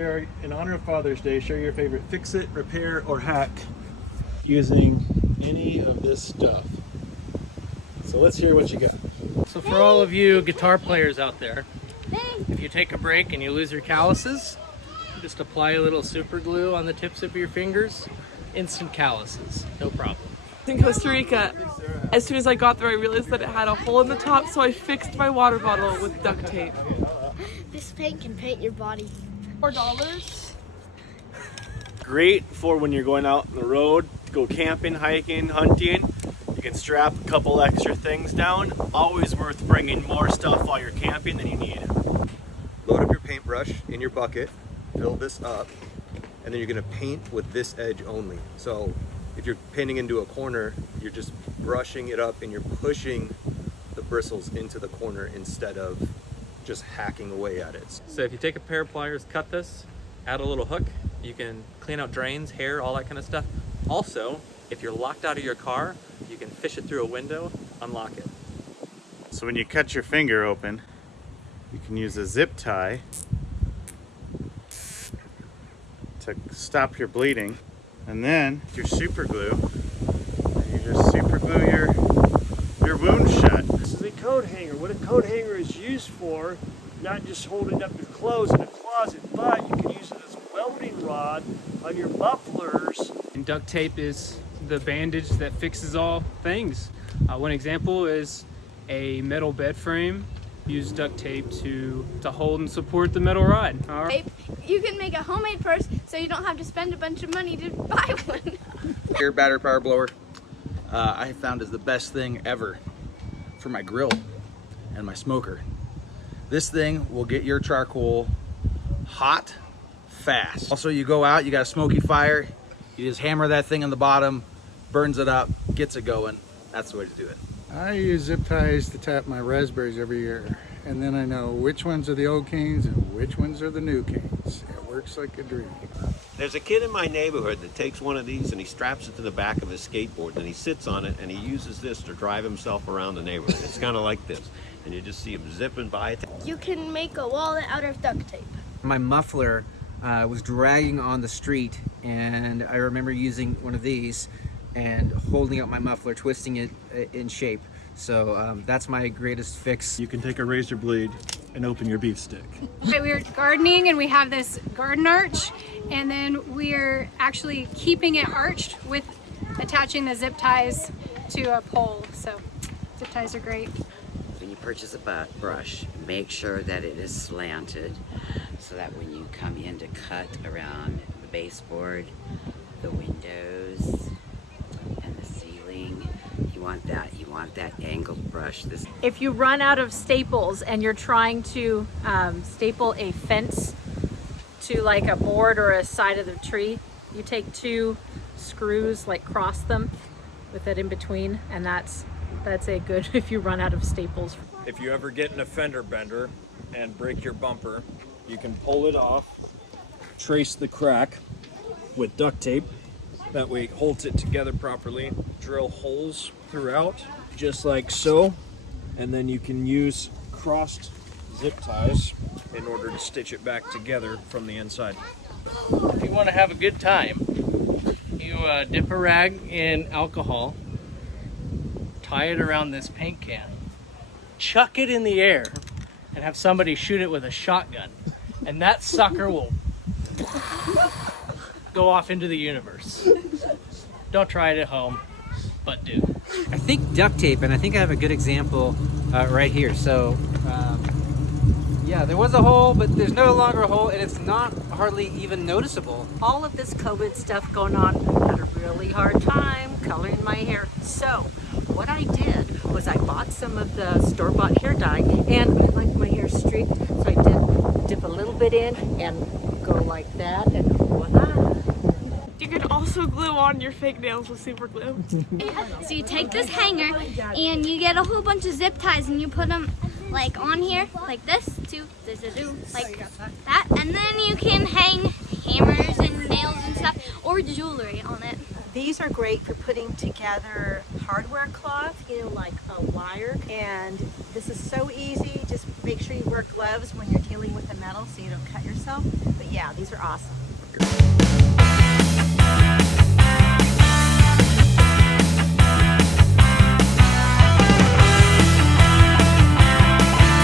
In honor of Father's Day, share your favorite fix-it, repair, or hack using any of this stuff. So let's hear what you got. So for all of you guitar players out there, if you take a break and you lose your calluses, just apply a little super glue on the tips of your fingers, instant calluses, no problem. In Costa Rica, as soon as I got there, I realized that it had a hole in the top, so I fixed my water bottle with duct tape. This paint can paint your body. $4. Great for when you're going out on the road to go camping, hiking, hunting. You can strap a couple extra things down. Always worth bringing more stuff while you're camping than you need. Load up your paintbrush in your bucket, fill this up, and then you're gonna paint with this edge only. So if you're painting into a corner, you're just brushing it up and you're pushing the bristles into the corner instead of just hacking away at it. So if you take a pair of pliers, cut this, add a little hook, you can clean out drains, hair, all that kind of stuff. Also, if you're locked out of your car, you can fish it through a window, unlock it. So when you cut your finger open, you can use a zip tie to stop your bleeding. And then your super glue, you just super glue your wound shut. This is a coat hanger. What a coat hanger is used for, not just holding up your clothes in a closet, but you can use it as a welding rod on your mufflers. And duct tape is the bandage that fixes all things. One example is a metal bed frame. Use duct tape to hold and support the metal rod. You can make a homemade purse so you don't have to spend a bunch of money to buy one. Air battery power blower, I have found is the best thing ever for my grill and my smoker. This thing will get your charcoal hot fast. Also, you go out, you got a smoky fire, you just hammer that thing on the bottom, burns it up, gets it going. That's the way to do it. I use zip ties to tap my raspberries every year, and then I know which ones are the old canes and which ones are the new canes. It works like a dream. There's a kid in my neighborhood that takes one of these and he straps it to the back of his skateboard and he sits on it and he uses this to drive himself around the neighborhood. It's kind of like this, and you just see him zipping by it. You can make a wallet out of duct tape. My muffler was dragging on the street, and I remember using one of these and holding up my muffler, twisting it in shape. So that's my greatest fix. You can take a razor blade and open your beef stick. Okay, we're gardening and we have this garden arch, and then we're actually keeping it arched with attaching the zip ties to a pole. So zip ties are great. When you purchase a brush, make sure that it is slanted so that when you come in to cut around the baseboard, the windows, and the ceiling, you want that angled brush. If you run out of staples and you're trying to staple a fence to like a board or a side of the tree, you take two screws, like cross them with it in between, and that's a good if you run out of staples. If you ever get in a fender bender and break your bumper, you can pull it off, trace the crack with duct tape. That way it holds it together properly. Drill holes throughout, just like so. And then you can use crossed zip ties in order to stitch it back together from the inside. If you want to have a good time, you dip a rag in alcohol, tie it around this paint can, chuck it in the air, and have somebody shoot it with a shotgun. And that sucker will go off into the universe. Don't try it at home, but do. I think duct tape, and I think I have a good example right here. So yeah, there was a hole, but there's no longer a hole, and it's not hardly even noticeable. All of this COVID stuff going on, had a really hard time coloring my hair. So what I did was I bought some of the store-bought hair dye, and I like my hair streaked, so I dip a little bit in and go like that, and voila. You can also glue on your fake nails with super glue. So you take this hanger and you get a whole bunch of zip ties and you put them like on here, like this, like that, and then you can hang hammers and nails and stuff or jewelry on it. These are great for putting together hardware cloth, you know, like a wire. And this is so easy. Just make sure you wear gloves when you're dealing with the metal so you don't cut yourself. But yeah, these are awesome.